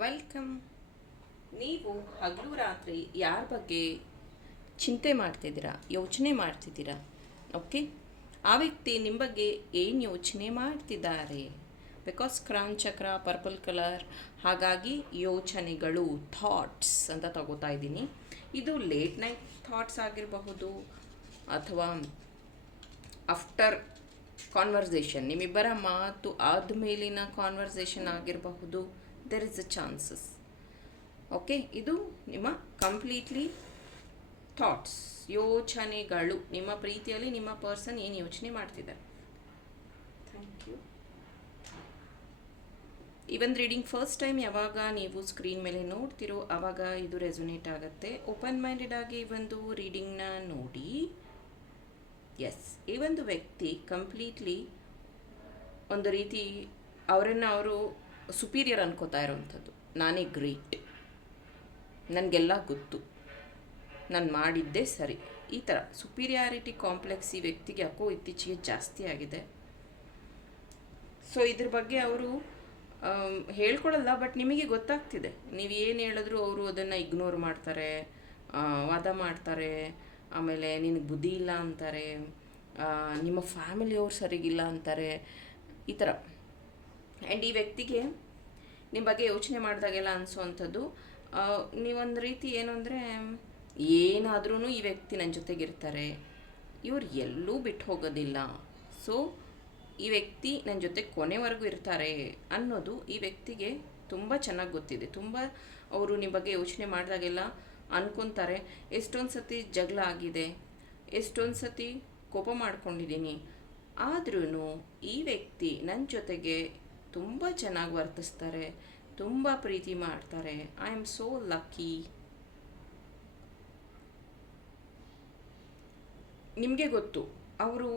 Welcome. ನೀವು ಹಗಲು ರಾತ್ರಿ ಯಾರ ಬಗ್ಗೆ ಚಿಂತೆ ಮಾಡ್ತಿದ್ದೀರಾ, ಯೋಚನೆ ಮಾಡ್ತಿದ್ದೀರಾ? ಓಕೆ ಆ ವ್ಯಕ್ತಿ ನಿಮ್ಮ ಬಗ್ಗೆ ಏನು ಯೋಚನೆ ಮಾಡ್ತಿದ್ದಾರೆ? Because crown chakra purple colour ಹಾಗಾಗಿ ಯೋಚನೆಗಳು ಥಾಟ್ಸ್ ಅಂತ ತಗೋತಾ ಇದ್ದೀನಿ. ಇದು ಲೇಟ್ ನೈಟ್ ಥಾಟ್ಸ್ ಆಗಿರಬಹುದು ಅಥವಾ ಆಫ್ಟರ್ ಕಾನ್ವರ್ಸೇಷನ್ ನಿಮ್ಮಿಬ್ಬರ ಮಾತು ಆದಮೇಲಿನ ಕಾನ್ವರ್ಸೇಷನ್ ಆಗಿರಬಹುದು. There is a chances okay ಇದು ನಿಮ್ಮ ಕಂಪ್ಲೀಟ್ಲಿ ಥಾಟ್ಸ್ ಯೋಚನೆಗಳು ನಿಮ್ಮ ಪ್ರೀತಿಯಲ್ಲಿ ನಿಮ್ಮ ಪರ್ಸನ್ ಏನು ಯೋಚನೆ ಮಾಡ್ತಿದ್ದಾರೆ ಥ್ಯಾಂಕ್ ಯು ಒಂದು ರೀಡಿಂಗ್ ಫಸ್ಟ್ ಟೈಮ್ ಯಾವಾಗ ನೀವು ಸ್ಕ್ರೀನ್ ಮೇಲೆ ನೋಡ್ತಿರೋ ಆವಾಗ ಇದು ರೆಸೊನೇಟ್ ಆಗುತ್ತೆ ಓಪನ್ ಮೈಂಡೆಡ್ ಆಗಿ ಈ ಒಂದು ರೀಡಿಂಗ್ನ ನೋಡಿ ಎಸ್ ಈ ಒಂದು ವ್ಯಕ್ತಿ ಕಂಪ್ಲೀಟ್ಲಿ ಒಂದು ರೀತಿ ಅವರನ್ನು ಅವರು ಸುಪೀರಿಯರ್ ಅನ್ಕೋತಾ ಇರೋವಂಥದ್ದು ನಾನೇ ಗ್ರೇಟ್ ನನಗೆಲ್ಲ ಗೊತ್ತು. ನಾನು ಮಾಡಿದ್ದೇ ಸರಿ. ಈ ಥರ ಸುಪೀರಿಯಾರಿಟಿ ಕಾಂಪ್ಲೆಕ್ಸ್ ಈ ವ್ಯಕ್ತಿಗೆ ಯಾಕೋ ಇತ್ತೀಚೆಗೆ ಜಾಸ್ತಿ ಆಗಿದೆ. ಸೊ ಇದ್ರ ಬಗ್ಗೆ ಅವರು ಹೇಳ್ಕೊಡಲ್ಲ ಬಟ್ ನಿಮಗೆ ಗೊತ್ತಾಗ್ತಿದೆ. ನೀವು ಏನು ಹೇಳಿದ್ರು ಅವರು ಅದನ್ನು ಇಗ್ನೋರ್ ಮಾಡ್ತಾರೆ ವಾದ ಮಾಡ್ತಾರೆ, ಆಮೇಲೆ ನಿನಗೆ ಬುದ್ಧಿ ಇಲ್ಲ ಅಂತಾರೆ ನಿಮ್ಮ ಫ್ಯಾಮಿಲಿಯವ್ರು ಸರಿಗಿಲ್ಲ ಅಂತಾರೆ, ಈ ಥರ ಆ್ಯಂಡ್ ಈ ವ್ಯಕ್ತಿಗೆ ನಿಮ್ಮ ಬಗ್ಗೆ ಯೋಚನೆ ಮಾಡಿದಾಗೆಲ್ಲ ಅನಿಸುವಂಥದ್ದು ನೀವೊಂದು ರೀತಿ ಏನು ಅಂದರೆ ಏನಾದ್ರೂ ಈ ವ್ಯಕ್ತಿ ನನ್ನ ಜೊತೆಗಿರ್ತಾರೆ. ಇವ್ರು ಎಲ್ಲೂ ಬಿಟ್ಟು ಹೋಗೋದಿಲ್ಲ. ಸೊ, ಈ ವ್ಯಕ್ತಿ ನನ್ನ ಜೊತೆ ಕೊನೆವರೆಗೂ ಇರ್ತಾರೆ ಅನ್ನೋದು ಈ ವ್ಯಕ್ತಿಗೆ ತುಂಬ ಚೆನ್ನಾಗಿ ಗೊತ್ತಿದೆ. ತುಂಬ ಅವರು ನಿಮ್ಮ ಬಗ್ಗೆ ಯೋಚನೆ ಮಾಡಿದಾಗೆಲ್ಲ ಅನ್ಕೊತಾರೆ. ಎಷ್ಟೊಂದು ಸತಿ ಜಗಳ ಆಗಿದೆ. ಎಷ್ಟೊಂದು ಸತಿ ಕೋಪ ಮಾಡ್ಕೊಂಡಿದ್ದೀನಿ. ಆದ್ರೂ ಈ ವ್ಯಕ್ತಿ ನನ್ನ ಜೊತೆಗೆ ತುಂಬ ಚೆನ್ನಾಗಿ ವರ್ತಿಸ್ತಾರೆ, ತುಂಬ ಪ್ರೀತಿ ಮಾಡ್ತಾರೆ. ಐ ಆಮ್ ಸೋ ಲಕ್ಕಿ ನಿಮಗೆ ಗೊತ್ತು, ಅವರು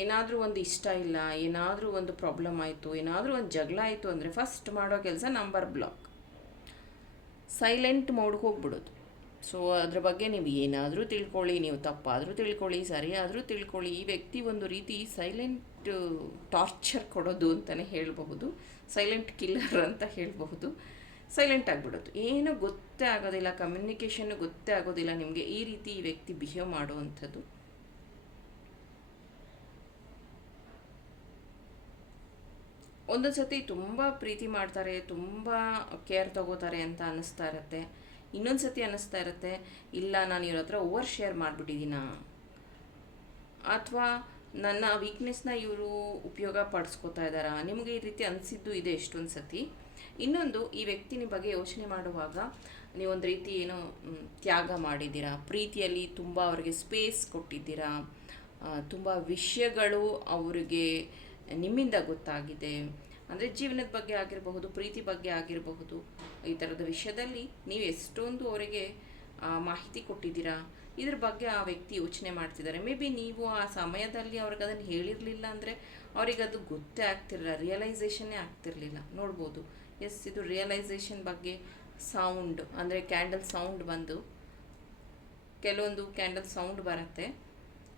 ಏನಾದರೂ ಒಂದು ಇಷ್ಟ ಇಲ್ಲ, ಏನಾದರೂ ಒಂದು ಪ್ರಾಬ್ಲಮ್ ಆಯಿತು, ಏನಾದರೂ ಒಂದು ಜಗಳ ಆಯಿತು ಅಂದರೆ ಫಸ್ಟ್ ಮಾಡೋ ಕೆಲಸ ನಂಬರ್ ಬ್ಲಾಕ್ ಸೈಲೆಂಟ್ ಮೋಡ್ಗೆ ಹೋಗ್ಬಿಡೋದು. ಸೊ ಅದ್ರ ಬಗ್ಗೆ ನೀವು ಏನಾದರೂ ತಿಳ್ಕೊಳ್ಳಿ, ನೀವು ತಪ್ಪಾದರೂ ತಿಳ್ಕೊಳ್ಳಿ, ಸರಿಯಾದರೂ ತಿಳ್ಕೊಳ್ಳಿ. ಈ ವ್ಯಕ್ತಿ ಒಂದು ರೀತಿ ಸೈಲೆಂಟ್ ಟಾರ್ಚರ್ ಕೊಡೋದು ಅಂತಲೇ ಹೇಳಬಹುದು. ಸೈಲೆಂಟ್ ಕಿಲ್ಲರ್ ಅಂತ ಹೇಳಬಹುದು. ಸೈಲೆಂಟ್ ಆಗಿಬಿಡೋದು. ಏನೂ ಗೊತ್ತೇ ಆಗೋದಿಲ್ಲ ಕಮ್ಯುನಿಕೇಷನ್ ಗೊತ್ತೇ ಆಗೋದಿಲ್ಲ ನಿಮಗೆ ಈ ರೀತಿ ಈ ವ್ಯಕ್ತಿ ಬಿಹೇವ್ ಮಾಡುವಂಥದ್ದು. ಒಂದೊಂದು ಸತಿ ತುಂಬ ಪ್ರೀತಿ ಮಾಡ್ತಾರೆ, ತುಂಬ ಕೇರ್ ತಗೋತಾರೆ ಅಂತ ಅನ್ನಿಸ್ತಾ ಇರುತ್ತೆ. ಇನ್ನೊಂದು ಸತಿ ಅನ್ನಿಸ್ತಾ ಇರುತ್ತೆ, ಇಲ್ಲ ನಾನು ಇವ್ರ ಹತ್ರ ಓವರ್ ಶೇರ್ ಮಾಡಿಬಿಟ್ಟಿದ್ದೀನ ಅಥವಾ ನನ್ನ ವೀಕ್ನೆಸ್ನ ಇವರು ಉಪಯೋಗ ಪಡಿಸ್ಕೋತಾ ಇದ್ದಾರಾ? ನಿಮಗೆ ಈ ರೀತಿ ಅನಿಸಿದ್ದು ಇದೆ ಎಷ್ಟೊಂದು ಸತಿ. ಇನ್ನೊಂದು, ಈ ವ್ಯಕ್ತಿನ ಬಗ್ಗೆ ಯೋಚನೆ ಮಾಡುವಾಗ ನೀವೊಂದು ರೀತಿ ಏನೋ ತ್ಯಾಗ ಮಾಡಿದ್ದೀರಾ? ಪ್ರೀತಿಯಲ್ಲಿ ತುಂಬ ಅವರಿಗೆ ಸ್ಪೇಸ್ ಕೊಟ್ಟಿದ್ದೀರಾ? ತುಂಬ ವಿಷಯಗಳು ಅವರಿಗೆ ನಿಮ್ಮಿಂದ ಗೊತ್ತಾಗಿದೆ. ಅಂದರೆ ಜೀವನದ ಬಗ್ಗೆ ಆಗಿರಬಹುದು, ಪ್ರೀತಿ ಬಗ್ಗೆ ಆಗಿರಬಹುದು, ಈ ಥರದ ವಿಷಯದಲ್ಲಿ ನೀವು ಎಷ್ಟೊಂದು ಅವರಿಗೆ ಮಾಹಿತಿ ಕೊಟ್ಟಿದ್ದೀರಾ, ಇದ್ರ ಬಗ್ಗೆ ಆ ವ್ಯಕ್ತಿ ಯೋಚನೆ ಮಾಡ್ತಿದ್ದಾರೆ. ಮೇ ಬಿ ನೀವು ಆ ಸಮಯದಲ್ಲಿ ಅವ್ರಿಗೆ ಅದನ್ನು ಹೇಳಿರಲಿಲ್ಲ ಅಂದರೆ ಅವ್ರಿಗೆ ಅದು ಗೊತ್ತೇ ಆಗ್ತಿರಲಿಲ್ಲ ರಿಯಲೈಸೇಷನ್ನೇ ಆಗ್ತಿರಲಿಲ್ಲ. ನೋಡ್ಬೋದು. ಎಸ್ ಇದು ರಿಯಲೈಸೇಷನ್ ಬಗ್ಗೆ ಸೌಂಡ್ ಅಂದರೆ ಕ್ಯಾಂಡಲ್ ಸೌಂಡ್ ಬಂದು, ಕೆಲವೊಂದು ಕ್ಯಾಂಡಲ್ ಸೌಂಡ್ ಬರುತ್ತೆ.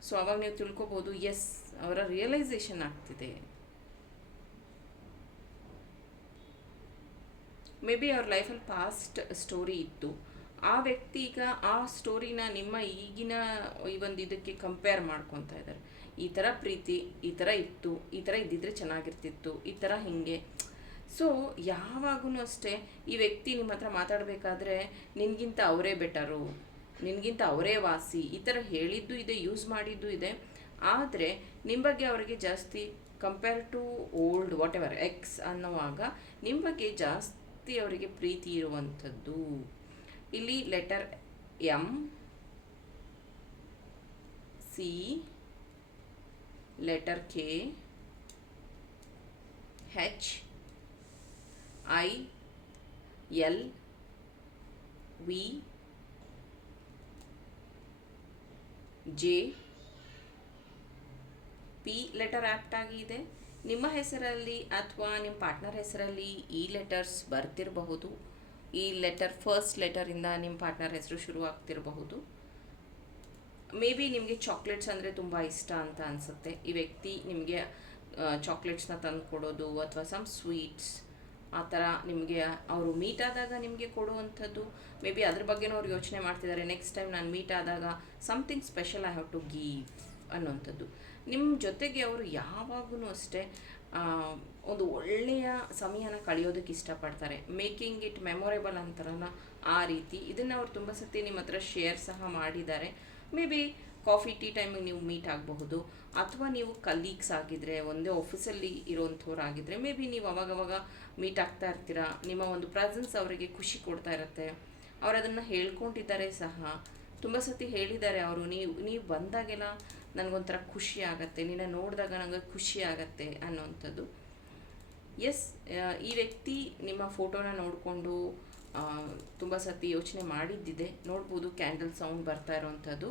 ಸೊ ಅವಾಗ ನೀವು ತಿಳ್ಕೊಬೋದು ಎಸ್ ಅವರ ರಿಯಲೈಸೇಷನ್ ಆಗ್ತಿದೆ. ಮೇ ಬಿ ಅವ್ರ ಲೈಫಲ್ಲಿ ಪಾಸ್ಟ್ ಸ್ಟೋರಿ ಇತ್ತು. ಆ ವ್ಯಕ್ತಿ ಈಗ ಆ ಸ್ಟೋರಿನ ನಿಮ್ಮ ಈಗಿನ ಈ ಒಂದು ಇದಕ್ಕೆ ಕಂಪೇರ್ ಮಾಡ್ಕೊತಾ ಇದ್ದಾರೆ. ಈ ಥರ ಪ್ರೀತಿ, ಈ ಥರ ಇತ್ತು, ಈ ಥರ ಇದ್ದಿದ್ರೆ ಚೆನ್ನಾಗಿರ್ತಿತ್ತು, ಈ ಥರ ಹೀಗೆ. ಸೊ ಯಾವಾಗೂ ಅಷ್ಟೇ ಈ ವ್ಯಕ್ತಿ ನಿಮ್ಮ ಹತ್ರ ಮಾತಾಡಬೇಕಾದ್ರೆ ನಿನಗಿಂತ ಅವರೇ ಬೆಟರು ನಿನಗಿಂತ ಅವರೇ ವಾಸಿ, ಈ ಥರ ಹೇಳಿದ್ದು ಇದೆ ಯೂಸ್ ಮಾಡಿದ್ದು ಇದೆ. ಆದರೆ ನಿಮ್ಮ ಬಗ್ಗೆ ಅವರಿಗೆ ಜಾಸ್ತಿ compare to old whatever ex ಅನ್ನೋವಾಗ ನಿಮ್ಮ ಬಗ್ಗೆ ಜಾಸ್ತಿ ಅವರಿಗೆ ಪ್ರೀತಿ ಇರುವಂಥದ್ದು. ಇಲ್ಲಿ letter M C letter K H I L V J P letter act ಆಗಿದೆ ನಿಮ್ಮ ಹೆಸರಲ್ಲಿ ಅಥವಾ ನಿಮ್ಮ ಪಾರ್ಟ್ನರ್ ಹೆಸರಲ್ಲಿ ಈ ಲೆಟರ್ಸ್ ಬರ್ತಿರಬಹುದು? ಈ ಲೆಟರ್ ಫಸ್ಟ್ ಲೆಟರಿಂದ ನಿಮ್ಮ ಪಾರ್ಟ್ನರ್ ಹೆಸರು ಶುರು ಆಗ್ತಿರಬಹುದು ಮೇ ಬಿ ನಿಮಗೆ ಚಾಕ್ಲೇಟ್ಸ್ ಅಂದರೆ ತುಂಬ ಇಷ್ಟ ಅಂತ ಅನಿಸುತ್ತೆ. ಈ ವ್ಯಕ್ತಿ ನಿಮಗೆ ಚಾಕ್ಲೇಟ್ಸ್ನ ತಂದು ಕೊಡೋದು ಅಥವಾ ಸಮ್ ಸ್ವೀಟ್ಸ್ ಆ ಥರ ನಿಮಗೆ ಅವರು ಮೀಟ್ ಆದಾಗ ನಿಮಗೆ ಕೊಡುವಂಥದ್ದು. ಮೇ ಬಿ ಅದ್ರ ಬಗ್ಗೆನೂ ಅವ್ರು ಯೋಚನೆ ಮಾಡ್ತಿದ್ದಾರೆ. ನೆಕ್ಸ್ಟ್ ಟೈಮ್ ನಾನು ಮೀಟ್ ಆದಾಗ something special I have to give ಅನ್ನೋಂಥದ್ದು ನಿಮ್ಮ ಜೊತೆಗೆ ಅವರು ಯಾವಾಗಲೂ ಅಷ್ಟೇ ಒಂದು ಒಳ್ಳೆಯ ಸಮಯನ ಕಳೆಯೋದಕ್ಕೆ ಇಷ್ಟಪಡ್ತಾರೆ. ಮೇಕಿಂಗ್ ಇಟ್ ಮೆಮೊರೇಬಲ್ ಅಂತಾರಲ್ಲ ಆ ರೀತಿ. ಇದನ್ನು ಅವ್ರು ತುಂಬ ಸತಿ ನಿಮ್ಮ ಹತ್ರ ಶೇರ್ ಸಹ ಮಾಡಿದ್ದಾರೆ. ಮೇ ಬಿ ಕಾಫಿ, ಟೀ ಟೈಮಿಗೆ ನೀವು ಮೀಟ್ ಆಗಬಹುದು. ಅಥವಾ ನೀವು ಕಲೀಗ್ಸ್ ಆಗಿದ್ದರೆ ಒಂದೇ ಆಫೀಸಲ್ಲಿ ಇರೋವಂಥವ್ರು ಆಗಿದ್ರೆ ಮೇ ಬಿ ನೀವು ಅವಾಗವಾಗ ಮೀಟ್ ಆಗ್ತಾ ಇರ್ತೀರ. ನಿಮ್ಮ ಒಂದು ಪ್ರೆಸೆನ್ಸ್ ಅವರಿಗೆ ಖುಷಿ ಕೊಡ್ತಾ ಇರುತ್ತೆ. ಅವರು ಅದನ್ನು ಹೇಳ್ಕೊಂಡಿದ್ದಾರೆ ಸಹ. ತುಂಬ ಸತಿ ಹೇಳಿದ್ದಾರೆ ಅವರು, ನೀವು ನೀವು ಬಂದಾಗೆಲ್ಲ ನನಗೊಂಥರ ಖುಷಿ ಆಗತ್ತೆ, ನಿನ್ನ ನೋಡಿದಾಗ ನನಗೆ ಖುಷಿ ಆಗತ್ತೆ ಅನ್ನೋವಂಥದ್ದು ಎಸ್ ಈ ವ್ಯಕ್ತಿ ನಿಮ್ಮ ಫೋಟೋನ ನೋಡಿಕೊಂಡು ತುಂಬ ಸತಿ ಯೋಚನೆ ಮಾಡಿದ್ದಿದೆ. ನೋಡ್ಬೋದು ಕ್ಯಾಂಡಲ್ ಸೌಂಡ್ ಬರ್ತಾ ಇರೋವಂಥದ್ದು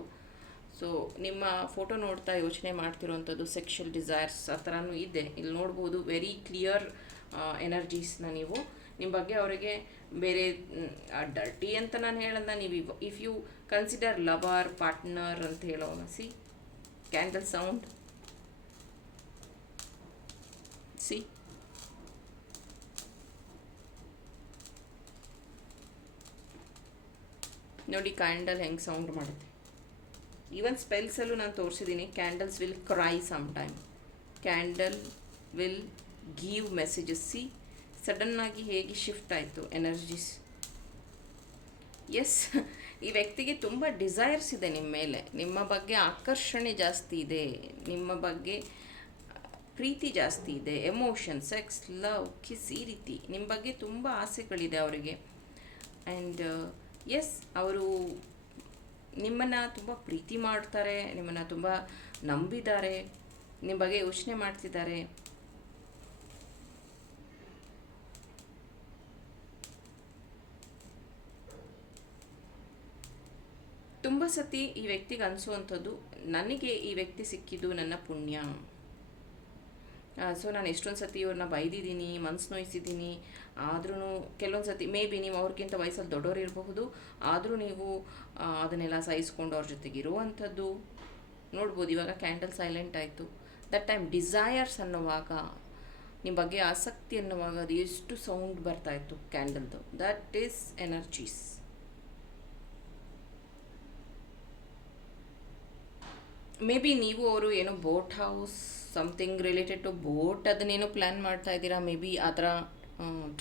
ಸೊ ನಿಮ್ಮ ಫೋಟೋ ನೋಡ್ತಾ ಯೋಚನೆ ಮಾಡ್ತಿರೋವಂಥದ್ದು ಸೆಕ್ಷುವಲ್ ಡಿಸೈರ್ಸ್ ಆ ಥರನೂ ಇದೆ. ಇಲ್ಲಿ ನೋಡ್ಬೋದು ವೆರಿ ಕ್ಲಿಯರ್ ಎನರ್ಜೀಸ್ನ ನೀವು. ನಿಮ್ಮ ಬಗ್ಗೆ ಅವರಿಗೆ ಬೇರೆ ಡರ್ಟಿ ಅಂತ ನಾನು ಹೇಳಲ್ಲ. ನೀವು if you consider lover partner ಅಂತ ಹೇಳೋ ಸಿ ಕ್ಯಾಂಡಲ್ ಸೌಂಡ್ ಸಿ. ನೋಡಿ ಕ್ಯಾಂಡಲ್ ಹೆಂಗೆ ಸೌಂಡ್ ಮಾಡುತ್ತೆ. ಈವನ್ ಸ್ಪೆಲ್ಸಲ್ಲೂ ನಾನು ತೋರಿಸಿದ್ದೀನಿ candles will cry some time candle will give messages see ಸಡನ್ನಾಗಿ ಹೇಗೆ ಶಿಫ್ಟ್ ಆಯಿತು ಎನರ್ಜೀಸ್ ಎಸ್ ಈ ವ್ಯಕ್ತಿಗೆ ತುಂಬ ಡಿಸೈರ್ಸ್ ಇದೆ ನಿಮ್ಮ ಮೇಲೆ. ನಿಮ್ಮ ಬಗ್ಗೆ ಆಕರ್ಷಣೆ ಜಾಸ್ತಿ ಇದೆ. ನಿಮ್ಮ ಬಗ್ಗೆ ಪ್ರೀತಿ ಜಾಸ್ತಿ ಇದೆ. ಎಮೋಷನ್ ಸೆಕ್ಸ್ ಲವ್ ಕಿಸ್ ಈ ರೀತಿ. ನಿಮ್ಮ ಬಗ್ಗೆ ತುಂಬ ಆಸೆಗಳಿದೆ ಅವರಿಗೆ. ಆ್ಯಂಡ್ ಎಸ್ ಅವರು ನಿಮ್ಮನ್ನು ತುಂಬ ಪ್ರೀತಿ ಮಾಡ್ತಾರೆ, ನಿಮ್ಮನ್ನು ತುಂಬ ನಂಬಿದ್ದಾರೆ, ನಿಮ್ಮ ಬಗ್ಗೆ ಯೋಚನೆ ಮಾಡ್ತಿದ್ದಾರೆ ತುಂಬ ಸತಿ ಈ ವ್ಯಕ್ತಿಗೆ ಅನಿಸುವಂಥದ್ದು, ನನಗೆ ಈ ವ್ಯಕ್ತಿ ಸಿಕ್ಕಿದ್ದು ನನ್ನ ಪುಣ್ಯ. ಸೊ ನಾನು ಎಷ್ಟೊಂದು ಸತಿ ಇವ್ರನ್ನ ಬೈದಿದ್ದೀನಿ ಮನಸ್ಸು ನೋಯಿಸಿದ್ದೀನಿ. ಆದ್ರೂ ಕೆಲವೊಂದು ಸತಿ ಮೇ ಬಿ ನೀವು ಅವ್ರಿಗಿಂತ ವಯಸ್ಸಲ್ಲಿ ದೊಡ್ಡವರು ಇರಬಹುದು. ಆದರೂ ನೀವು ಅದನ್ನೆಲ್ಲ ಸಹಿಸ್ಕೊಂಡು ಅವ್ರ ಜೊತೆಗೆ ಇರುವಂಥದ್ದು ನೋಡ್ಬೋದು. ಇವಾಗ ಕ್ಯಾಂಡಲ್ ಸೈಲೆಂಟ್ ಆಯಿತು. ದಟ್ ಟೈಮ್ ಡಿಸೈರ್ಸ್ ಅನ್ನುವಾಗ ನಿಮ್ಮ ಬಗ್ಗೆ ಆಸಕ್ತಿ ಅನ್ನುವಾಗ ಅದು ಎಷ್ಟು ಸೌಂಡ್ ಬರ್ತಾಯಿತ್ತು ಕ್ಯಾಂಡಲ್ದು that is energies maybe ನೀವು ಅವರು ಏನೋ boat house something related to boat ಅದನ್ನೇನೋ plan ಮಾಡ್ತಾ ಇದ್ದೀರಾ? ಮೇ ಬಿ ಆ ಥರ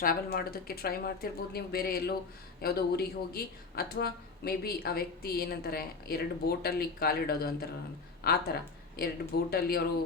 ಟ್ರಾವೆಲ್ ಮಾಡೋದಕ್ಕೆ ಟ್ರೈ ಮಾಡ್ತಿರ್ಬೋದು ನೀವು ಬೇರೆ ಎಲ್ಲೋ ಯಾವುದೋ ಊರಿಗೆ ಹೋಗಿ. ಅಥವಾ ಮೇ ಬಿ ಆ ವ್ಯಕ್ತಿ ಏನಂತಾರೆ, ಎರಡು ಬೋಟಲ್ಲಿ ಕಾಲಿಡೋದು ಅಂತಾರ. ಆ ಥರ, ಎರಡು ಬೋಟಲ್ಲಿ ಅವರು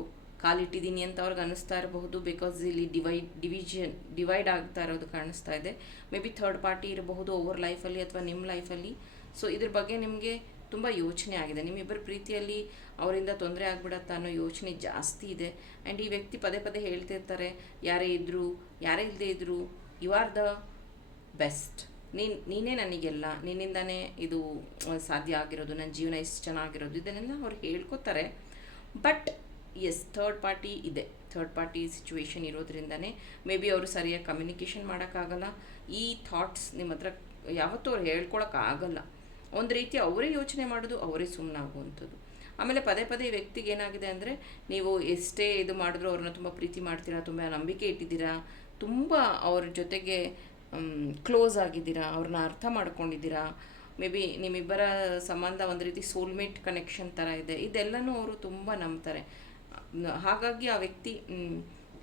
ಕಾಲಿಟ್ಟಿದ್ದೀನಿ ಅಂತ ಅವ್ರಿಗೆ ಅನ್ನಿಸ್ತಾ ಇರಬಹುದು ಬಿಕಾಸ್ ಇಲ್ಲಿ ಡಿವೈಡ್ ಡಿವಿಷನ್ ಡಿವೈಡ್ ಆಗ್ತಾ ಇರೋದು ಕಾಣಿಸ್ತಾ ಇದೆ. ಮೇ ಬಿ ಥರ್ಡ್ ಪಾರ್ಟಿ ಇರಬಹುದು ಓವರ್ ಲೈಫಲ್ಲಿ ಅಥವಾ ನಿಮ್ಮ ಲೈಫಲ್ಲಿ ಸೊ ಇದ್ರ ಬಗ್ಗೆ ನಿಮಗೆ ತುಂಬ ಯೋಚನೆ ಆಗಿದೆ. ನಿಮ್ಮಿಬ್ಬರ ಪ್ರೀತಿಯಲ್ಲಿ ಅವರಿಂದ ತೊಂದರೆ ಆಗ್ಬಿಡತ್ತಾ ಅನ್ನೋ ಯೋಚನೆ ಜಾಸ್ತಿ ಇದೆ. ಆ್ಯಂಡ್ ಈ ವ್ಯಕ್ತಿ ಪದೇ ಪದೇ ಹೇಳ್ತಿರ್ತಾರೆ ಯಾರೇ ಇದ್ದರೂ ಯಾರೇ ಇಲ್ಲದೆ ಇದ್ದರೂ ಯು ಆರ್ ದ ಬೆಸ್ಟ್ ನೀನು, ನೀನೇ ನನಗೆಲ್ಲ, ನಿನ್ನಿಂದನೇ ಇದು ಸಾಧ್ಯ ಆಗಿರೋದು, ನನ್ನ ಜೀವನ ಇಷ್ಟು ಚೆನ್ನಾಗಿರೋದು. ಇದನ್ನೆಲ್ಲ ಅವ್ರು ಹೇಳ್ಕೊತಾರೆ. ಬಟ್ ಎಸ್ ಥರ್ಡ್ ಪಾರ್ಟಿ ಇದೆ. ಥರ್ಡ್ ಪಾರ್ಟಿ ಸಿಚುವೇಶನ್ ಇರೋದ್ರಿಂದನೇ ಮೇ ಬಿ ಅವರು ಸರಿಯಾಗಿ ಕಮ್ಯುನಿಕೇಷನ್ ಮಾಡೋಕ್ಕಾಗಲ್ಲ. ಈ ಥಾಟ್ಸ್ ನಿಮ್ಮ ಹತ್ರ ಯಾವತ್ತೂ ಅವ್ರು ಹೇಳ್ಕೊಳಕ್ಕಾಗಲ್ಲ. ಒಂದು ರೀತಿ ಅವರೇ ಯೋಚನೆ ಮಾಡೋದು, ಅವರೇ ಸುಮ್ಮನಾಗುವಂಥದ್ದು ಆಮೇಲೆ ಪದೇ ಪದೇ ವ್ಯಕ್ತಿಗೆ ಏನಾಗಿದೆ ಅಂದರೆ, ನೀವು ಎಷ್ಟೇ ಇದು ಮಾಡಿದ್ರು ಅವ್ರನ್ನ ತುಂಬ ಪ್ರೀತಿ ಮಾಡ್ತೀರಾ, ತುಂಬ ನಂಬಿಕೆ ಇಟ್ಟಿದ್ದೀರಾ, ತುಂಬ ಅವ್ರ ಜೊತೆಗೆ ಕ್ಲೋಸ್ ಆಗಿದ್ದೀರಾ, ಅವ್ರನ್ನ ಅರ್ಥ ಮಾಡ್ಕೊಂಡಿದ್ದೀರಾ ಮೇ ಬಿ ನಿಮ್ಮಿಬ್ಬರ ಸಂಬಂಧ ಒಂದು ರೀತಿ ಸೋಲ್ಮೇಟ್ ಕನೆಕ್ಷನ್ ಥರ ಇದೆ, ಇದೆಲ್ಲನೂ ಅವರು ತುಂಬ ನಂಬ್ತಾರೆ. ಹಾಗಾಗಿ ಆ ವ್ಯಕ್ತಿ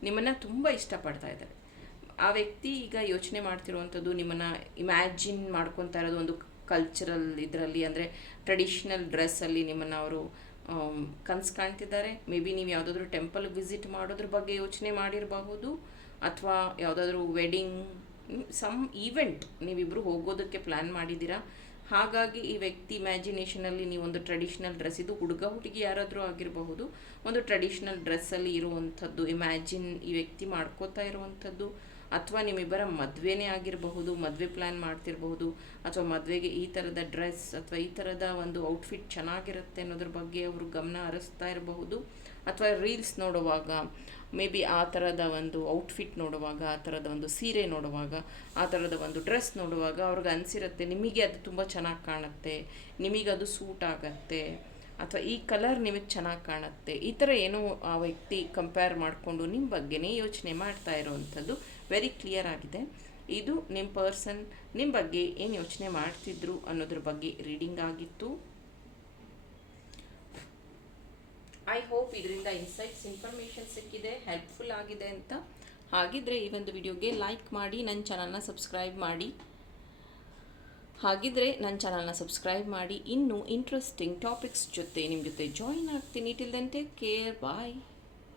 ನಿಮ್ಮನ್ನು ತುಂಬ ಇಷ್ಟಪಡ್ತಾ ಇದ್ದಾರೆ. ಆ ವ್ಯಕ್ತಿ ಈಗ ಯೋಚನೆ ಮಾಡ್ತಿರುವಂಥದ್ದು, ನಿಮ್ಮನ್ನು ಇಮ್ಯಾಜಿನ್ ಮಾಡ್ಕೊತಾ ಇರೋದು ಒಂದು ಕಲ್ಚರಲ್ ಇದರಲ್ಲಿ ಅಂದರೆ ಟ್ರೆಡಿಷ್ನಲ್ ಡ್ರೆಸ್ಸಲ್ಲಿ ನಿಮ್ಮನ್ನು ಅವರು ಕನ್ಸು ಕಾಣ್ತಿದ್ದಾರೆ. ಮೇ ಬಿ ನೀವು ಯಾವುದಾದ್ರೂ ಟೆಂಪಲ್ ವಿಸಿಟ್ ಮಾಡೋದ್ರ ಬಗ್ಗೆ ಯೋಚನೆ ಮಾಡಿರಬಹುದು. ಅಥವಾ ಯಾವುದಾದ್ರೂ ವೆಡ್ಡಿಂಗ್ ಸಮ್ ಈವೆಂಟ್ ನೀವಿಬ್ಬರು ಹೋಗೋದಕ್ಕೆ ಪ್ಲ್ಯಾನ್ ಮಾಡಿದ್ದೀರಾ? ಹಾಗಾಗಿ ಈ ವ್ಯಕ್ತಿ ಇಮ್ಯಾಜಿನೇಷನಲ್ಲಿ ನೀವೊಂದು ಟ್ರೆಡಿಷ್ನಲ್ ಡ್ರೆಸ್ ಇದು ಹುಡುಗ ಹುಡುಗಿ ಯಾರಾದರೂ ಆಗಿರಬಹುದು. ಒಂದು ಟ್ರೆಡಿಷ್ನಲ್ ಡ್ರೆಸ್ಸಲ್ಲಿ ಇರುವಂಥದ್ದು ಇಮ್ಯಾಜಿನ್ ಈ ವ್ಯಕ್ತಿ ಮಾಡ್ಕೋತಾ ಇರುವಂಥದ್ದು. ಅಥವಾ ನಿಮ್ಮಿಬ್ಬರ ಮದುವೆನೇ ಆಗಿರಬಹುದು, ಮದುವೆ ಪ್ಲ್ಯಾನ್ ಮಾಡ್ತಿರಬಹುದು, ಅಥವಾ ಮದುವೆಗೆ ಈ ಥರದ ಡ್ರೆಸ್ ಅಥವಾ ಈ ಥರದ ಒಂದು ಔಟ್ಫಿಟ್ ಚೆನ್ನಾಗಿರುತ್ತೆ ಅನ್ನೋದ್ರ ಬಗ್ಗೆ ಅವರು ಗಮನ ಹರಿಸ್ತಾ ಇರಬಹುದು. ಅಥವಾ ರೀಲ್ಸ್ ನೋಡುವಾಗ ಮೇ ಬಿ ಆ ಥರದ ಒಂದು ಔಟ್ಫಿಟ್ ನೋಡುವಾಗ, ಆ ಥರದ ಒಂದು ಸೀರೆ ನೋಡುವಾಗ, ಆ ಥರದ ಒಂದು ಡ್ರೆಸ್ ನೋಡುವಾಗ ಅವ್ರಿಗೆ ಅನಿಸಿರುತ್ತೆ, ನಿಮಗೆ ಅದು ತುಂಬ ಚೆನ್ನಾಗಿ ಕಾಣುತ್ತೆ, ನಿಮಗೆ ಅದು ಸೂಟ್ ಆಗತ್ತೆ, ಅಥವಾ ಈ ಕಲರ್ ನಿಮಗೆ ಚೆನ್ನಾಗಿ ಕಾಣುತ್ತೆ. ಈ ಥರ ಏನೋ ಆ ವ್ಯಕ್ತಿ ಕಂಪೇರ್ ಮಾಡಿಕೊಂಡು ನಿಮ್ಮ ಬಗ್ಗೆನೇ ಯೋಚನೆ ಮಾಡ್ತಾ ಇರೋವಂಥದ್ದು. ವೆರಿ ಕ್ಲಿಯರ್ ಆಗಿದೆ. ಇದು ನಿಮ್ಮ ಪರ್ಸನ್ ನಿಮ್ಮ ಬಗ್ಗೆ ಏನು ಯೋಚನೆ ಮಾಡ್ತಿದ್ರು ಅನ್ನೋದ್ರ ಬಗ್ಗೆ ರೀಡಿಂಗ್ ಆಗಿತ್ತು? ಐ ಹೋಪ್ ಇದರಿಂದ ಇನ್ಸೈಟ್ಸ್ ಇನ್ಫಾರ್ಮೇಷನ್ ಸಿಕ್ಕಿದೆ ಹೆಲ್ಪ್ಫುಲ್ ಆಗಿದೆ ಅಂತ. ಹಾಗಿದ್ರೆ ಈ ಒಂದು ವಿಡಿಯೋಗೆ ಲೈಕ್ ಮಾಡಿ ನನ್ನ ಚಾನಲ್ನ ಸಬ್ಸ್ಕ್ರೈಬ್ ಮಾಡಿ. ಹಾಗಿದ್ರೆ ನನ್ನ ಚಾನಲ್ನ ಸಬ್ಸ್ಕ್ರೈಬ್ ಮಾಡಿ. ಇನ್ನೂ ಇಂಟ್ರೆಸ್ಟಿಂಗ್ ಟಾಪಿಕ್ಸ್ ಜೊತೆ ನಿಮ್ಮ ಜೊತೆ ಜಾಯಿನ್ ಆಗ್ತೀನಿ. Till take care bye